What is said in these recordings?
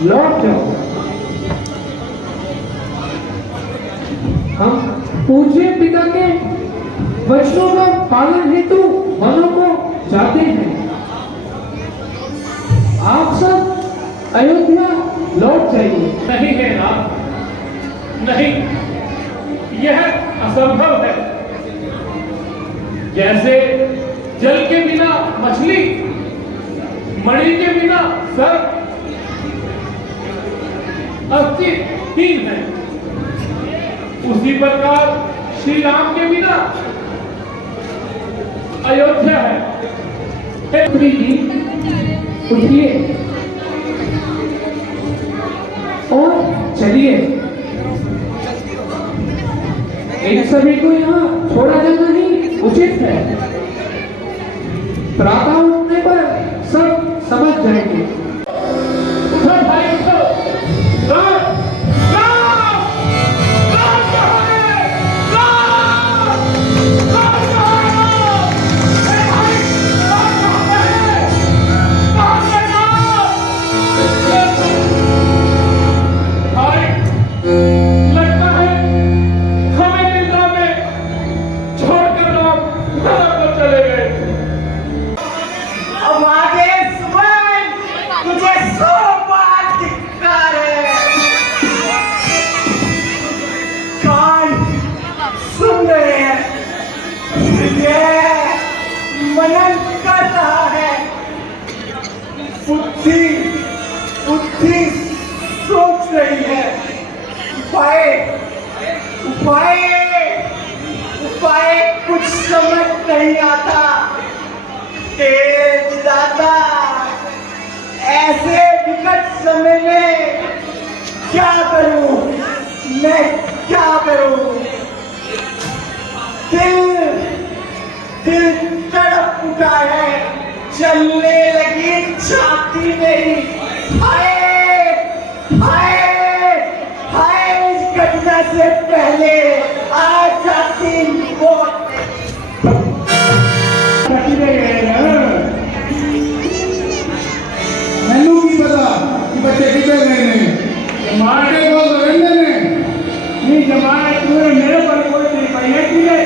लौट जाओ। हम पूज्य पिता के वचनों का पालन हेतु वनों को जाते हैं। आप सब अयोध्या लौट जाइए। नहीं है ना, नहीं, यह असंभव है। जैसे जल के बिना मछली, मणि के बिना सर्प अस्तित्वहीन है, उसी प्रकार श्री राम के बिना अयोध्या है। पुत्री जी उठिए और चलिए। इन सभी को यहाँ छोड़ा जाना ही उचित है। प्रातः उठने पर सब समझ जाएंगे। उठो भाई उठो। राम, राम, राम कहाँ है? राम, राम कहाँ है? अरे भाई, राम कहाँ है? कहाँ है राम? भाई, लगता है हमें निद्रा में छोड़कर राम नरक को चले गए। अब आगे सुमन, तुझे 100 बार धिक्कार है। कान सुन रहे हैं, ये मनन कर रहा है। बुद्धि बुद्धि सोच रही है। उपाय उपाय उपाय कुछ समझ नहीं आता। तेज दाता, ऐसे विकट समय में क्या करूं, मैं क्या करूं? दिल तड़प उठा है, चलने लगी छाती मेरी। हाय हाय हाय, इस घटना से पहले आ जाती मौत। मैनू की पता कि बच्चे कितने गए ने मार के बोल रहने ने नहीं जमाए पूरे मेरे पर कोई नहीं पहले तुझे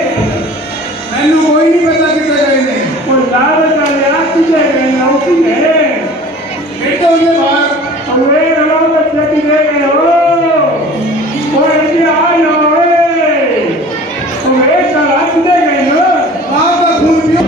मैनू कोई नहीं पता कितने गए ने कोई लाल का यार तुझे गए ना उसी है बेटे उन्हें बाहर और वे रलाओ बच्चे तुझे गए हो कोई ऐसे आ जाओ रे तो वे साला तुझे गए ना बाप का खून पियो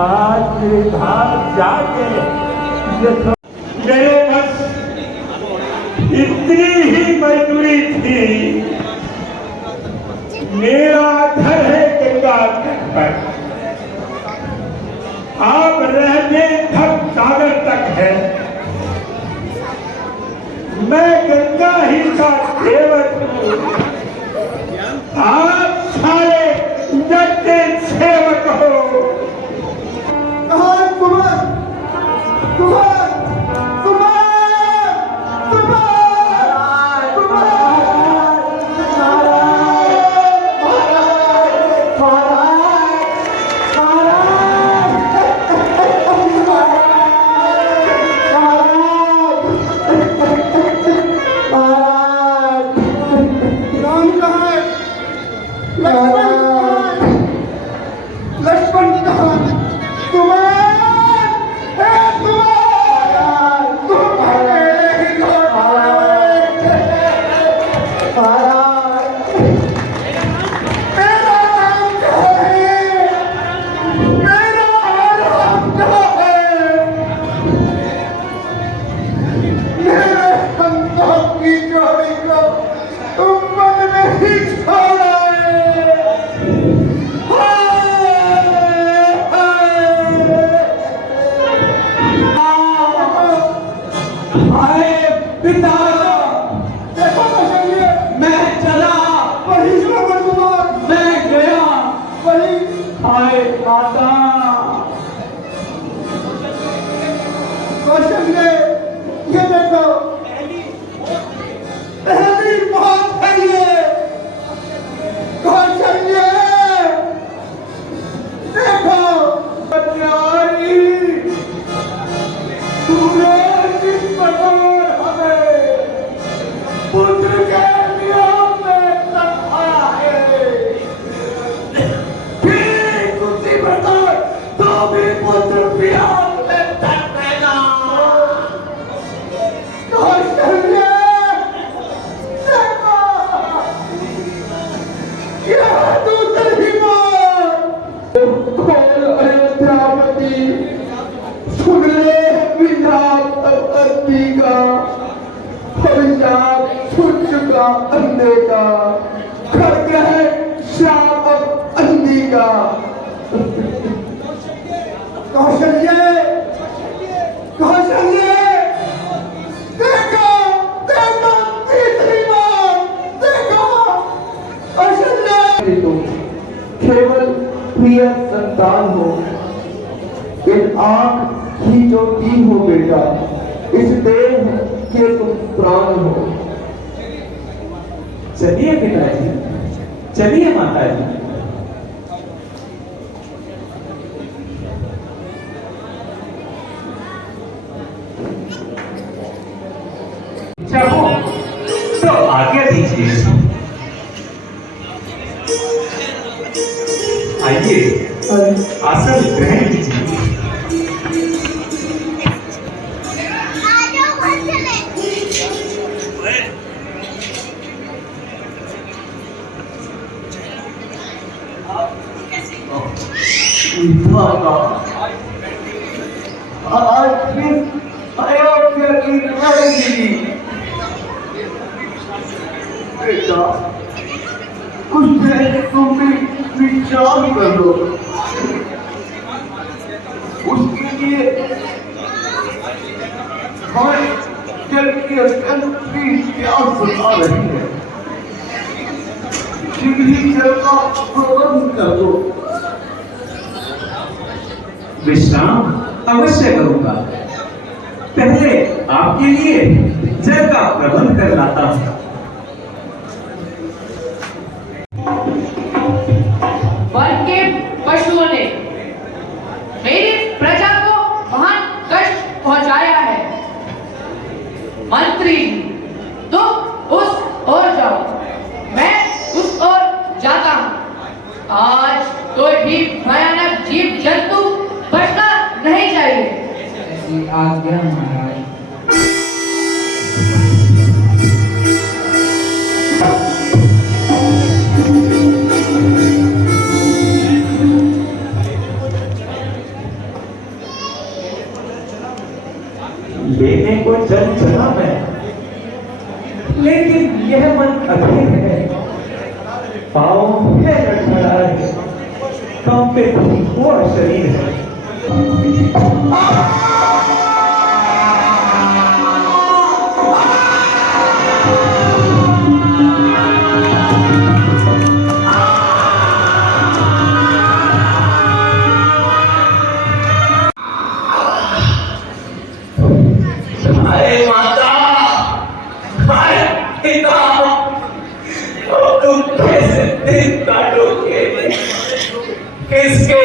आज मेरे भाग जाके मेरे बस इतनी ही मजबूरी थी। मेरा घर है गंगा तट पर, आप रहते भक्त सागर तक है। मैं गंगा ही का सेवक हूँ, आप सारे उजड़ते सेवक हो। बेटा, खड़ग है श्याम अब अंधी का। कौशल्य, कौशल्य, देखो, देखो, तीसरी बार, देखो, कौशल्य। तुम केवल प्रिय संतान हो, इन आंख की ज्योति हो बेटा, इस देह के तुम प्राण हो। चलिए पिताजी, चलिए माताजी। चलो तो आज्ञा दीजिए। आइए आसन ग्रहण कीजिए। आज फिर अयोध्या की लड़ाई। बेटा, कुछ देर तुम भी विचार करो। उसके लिए हमें जल की अत्यंत प्यास सता रही है। शीघ्र ही जल का प्रबंध कर दो। विश्राम अवश्य करूंगा। पहले आपके लिए जल का प्रबंध कर लाता हूं। वन के पशुओं ने मेरी प्रजा को महान कष्ट पहुंचाया है। मंत्री, तुम उस ओर जाओ, मैं उस ओर जाता हूं। आज कोई भी भयानक जीव जंतु बचना नहीं चाहिए। ऐसी आज्ञा महाराज। लेने को जल चला मैं, लेकिन यह मन अधीर है। पाँव है लड़खड़ाए, कंपित हुआ शरीर है। अरे माता, अरे पिता, तुम कैसे दिन काटोगे? किसके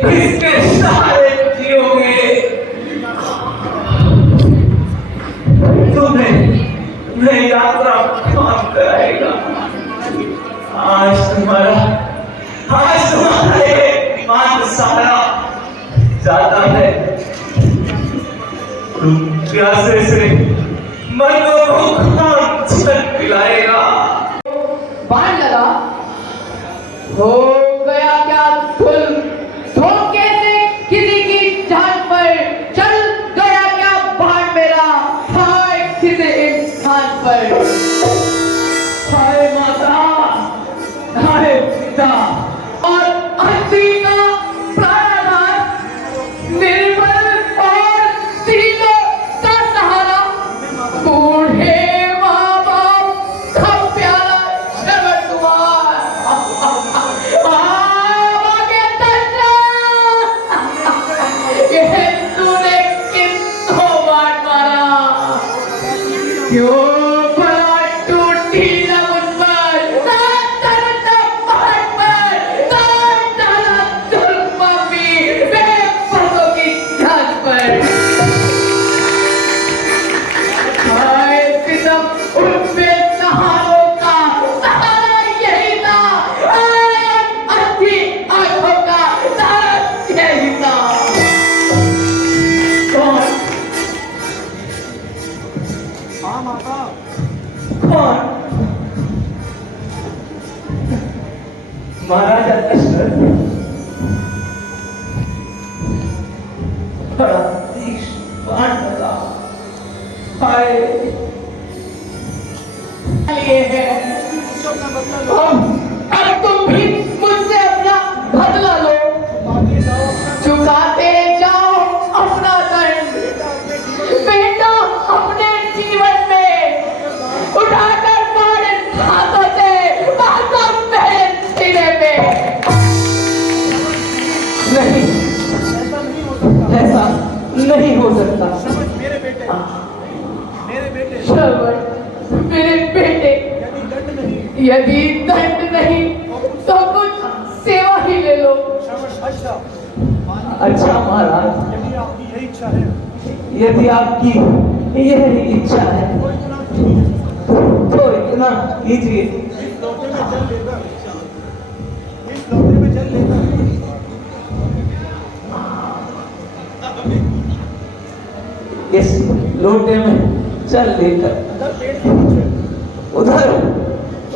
किसके सहारे जियोगे? तुम्हें यात्रा कौन कराएगा? आज तुम्हारा मान सारा जाता है। तुम प्यासे से मर्दों को कौन जल पिलाएगा? बाण लगा, हो गया क्या जुल्म? धोखे से किसी की जान पर चल गया क्या बाण मेरा? हाय किसी इंसान पर। हाय माता, हाय पिता, और अंधी का प्राणनाथ, निर्बल और दीनों का सहारा, बूढ़े माँ बाप का प्यारा शरण तुम्हारा। आगे दर्शा, ये तूने किसको बाण मारा? क्यों भला टूटी न मुझ पर? साथ डाला बाण पर, साथ डाला जुल्म पापी बेबसों की जान पर। हाय सितम उन बेसहारों का सहारा यही था। हाय अंधी आंखों का सहारा यही था। कौन कौन? महाराजा दशरथ बड़ा तीक्ष्ण बाण लगा। हाय ये है यदि दंड नहीं तो कुछ सेवा ही ले लो। अच्छा महाराज, यदि आपकी यह इच्छा है तो इतना कीजिए। इस लोटे में जल लेकर उधर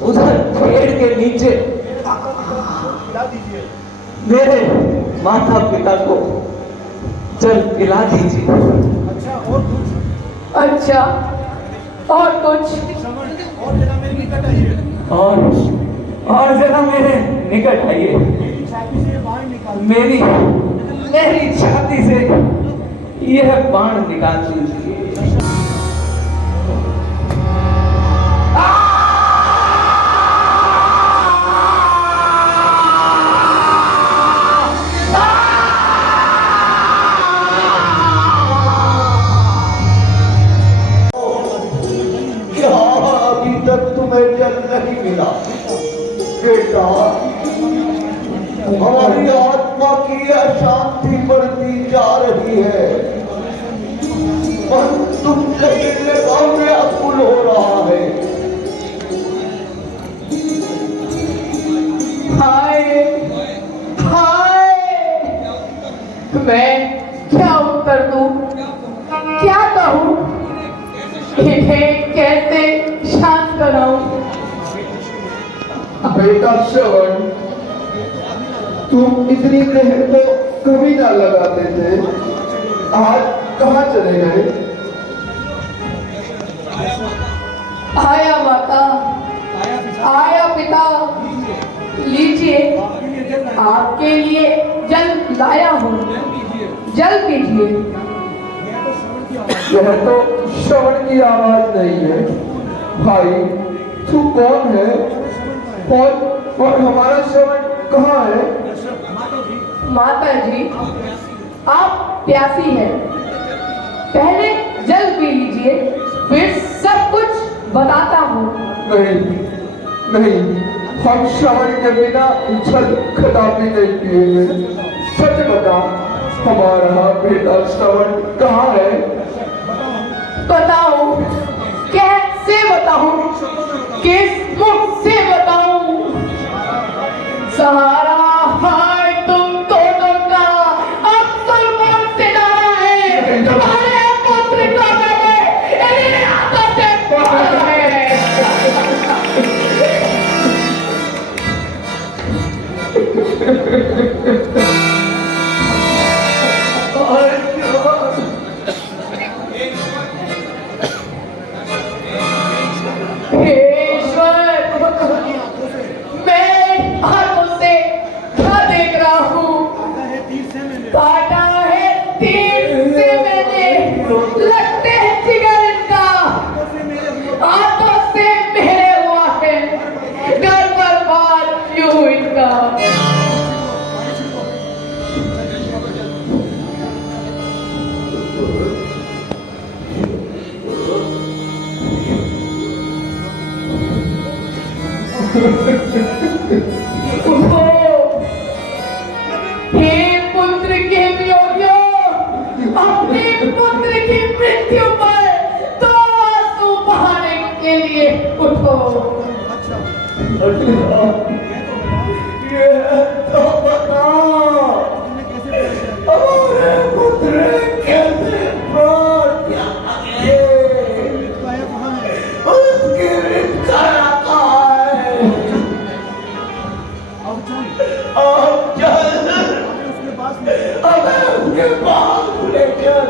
उधर पेड़ के नीचे मेरे माता पिता को जल पिला दीजिए। अच्छा, और कुछ? और जरा मेरे निकट आइए। मेरी मेरी छाती से यह बाण निकाल दीजिए। तुम्हें जल नहीं मिला बेटा, हमारी आत्मा की अशांति बढ़ती जा रही है और तुमसे मिलने का व्याकुल हो रहा है। हाय हाय, मैं क्या उत्तर दूं, क्या कहूं, इन्हें कैसे शांत कराऊं? बेटा श्रवण, तुम इतनी देर तो कभी ना लगाते थे, आज कहाँ चले गए? आया माता, आया पिता, लीजिए आपके लिए जल लाया हूँ, जल पीजिए। यह तो श्रवण की आवाज नहीं है। भाई तू कौन है और हमारा श्रवण कहाँ है? माता जी, आप प्यासी हैं, पहले जल पी लीजिए, फिर सब कुछ बताता हूँ। नहीं नहीं, हम श्रवण के बिना जल कदापि नहीं पिएंगे। सच बता, हमारा बेटा श्रवण कहाँ है? बताऊं, कैसे बताऊं, किस मुख से बताऊं? सहारा है तुम दोनों का, अब सुरपुर से डाला है, तुम्हारे पुत्र को मैंने इन्हीं हाथों से पाला है। काटा है तीर से मैंने, लगते हैं जिगर इनका, हाथों से मेरे हुआ है, घर बर्बाद क्यों इनका? अपने पुत्र की मृत्यु पर दो आंसू बहाने के लिए उठो। ये तो बताओ, हमारे पुत्र कैसे प्राण त्यागे? उसकी रिश्ता कहाँ है? अब चल, हमें उसके पास ले चल।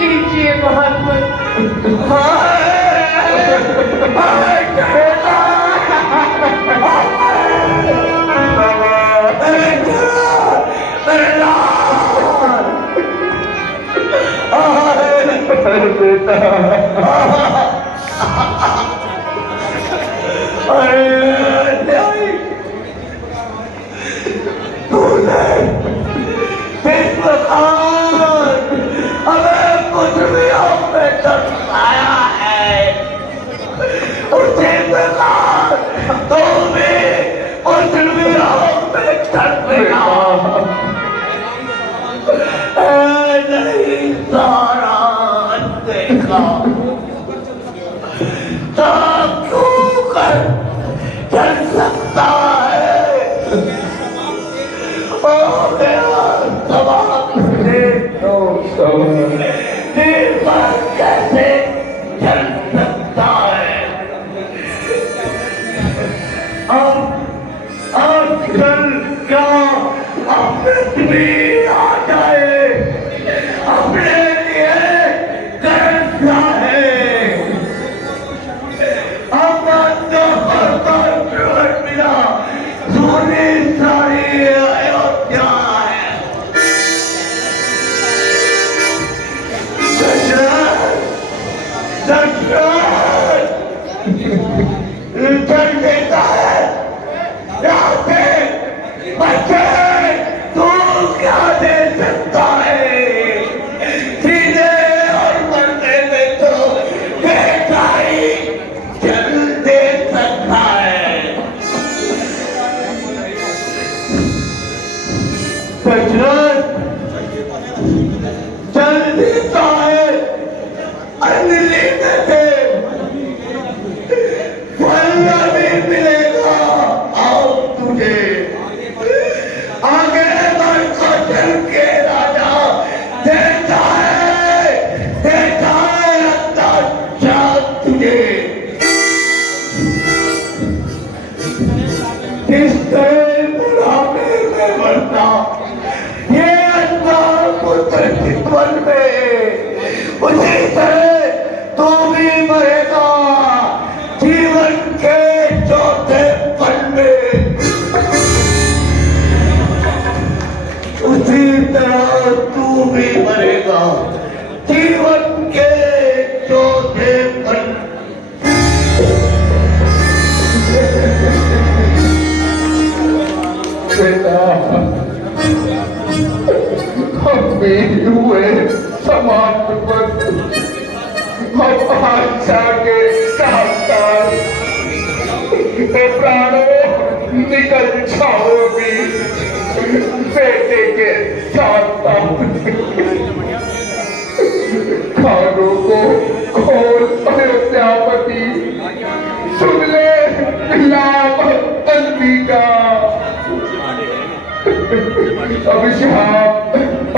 लीजिए महात्मा।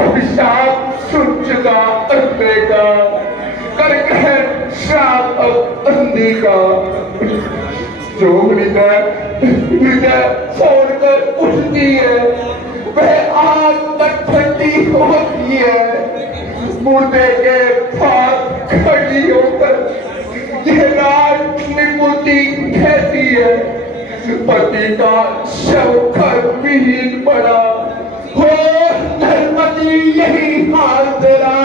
अभिशाप सुन चुका अंधे का, कर कह श्राप अब अंधी का। जो हृदय छोड़कर उठती है वह आग तक ठंडी होती है। मुर्दे के पास खड़ी होकर यह रात निमुती कहती है, पति का शव घर विहीन पड़ा हो धर्मती यही हाल तेरा,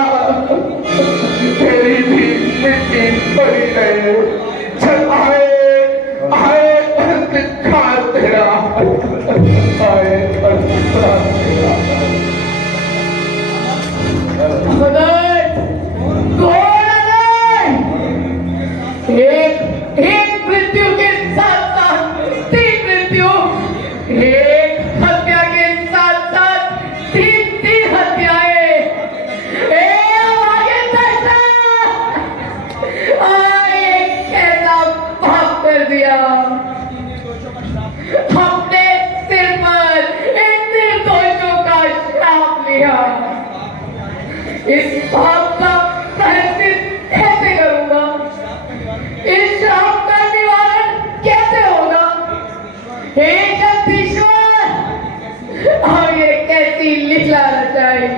तेरी भी मिट्टी पड़ी रहे। चल आए आए अंधकार तेरा, आए अंधकार तेरा। एक मृत्यु के साथ साथ तीन मृत्यु, एक हत्या के साथ साथ इस पाप का प्रायश्चित कैसे करूंगा? इस श्राप का निवारण कैसे होगा? हे जगदीश्वर, और ये कैसी लीला रचाई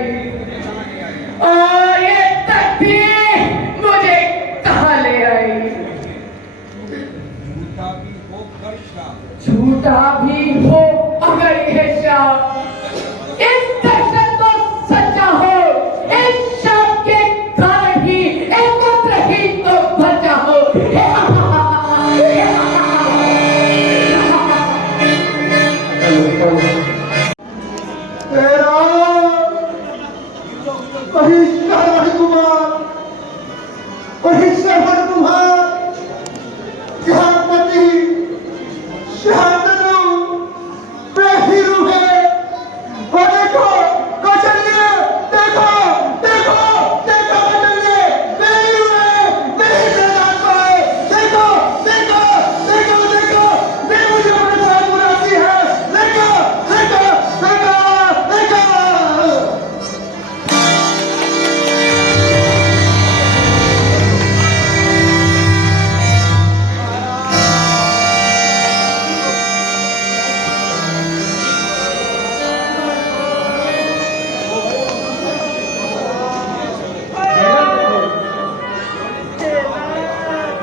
और ये तकदीर मुझे कहाँ ले आई? झूठा भी हो अगर यह श्राप, इस दर्शन को सच्चा हो, इस शाप के कारण ही एकत्र ही तो बचा हो। वही श्रवण कुमार, वही श्रवण कुमार, पति शांतनु बेहिरू है। और देखो कौशल्य, देखो देखो देखो कौशल्य बेहिरू है, बेहिरू है। देखो देखो देखो देखो मैं मुझे अपने साथ बुलाती है। देखो देखो देखो देखो।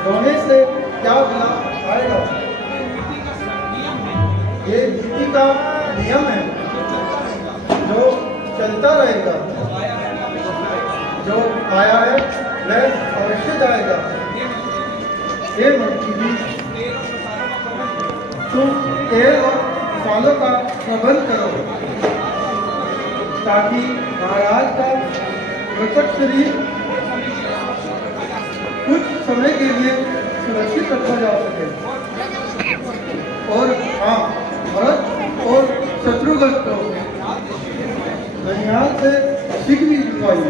होने से क्या भला आएगा? ये नीति का नियम है जो चलता रहेगा। जो आया है वह अवश्य जाएगा। ये मंत्री तुम 13 सालों का प्रबंध करो ताकि महाराज का मृतक शरीर कुछ समय के लिए सुरक्षित रखा जा सके। और हाँ, भरत और शत्रुघ्न को बनियान से सीख भी दिखाई।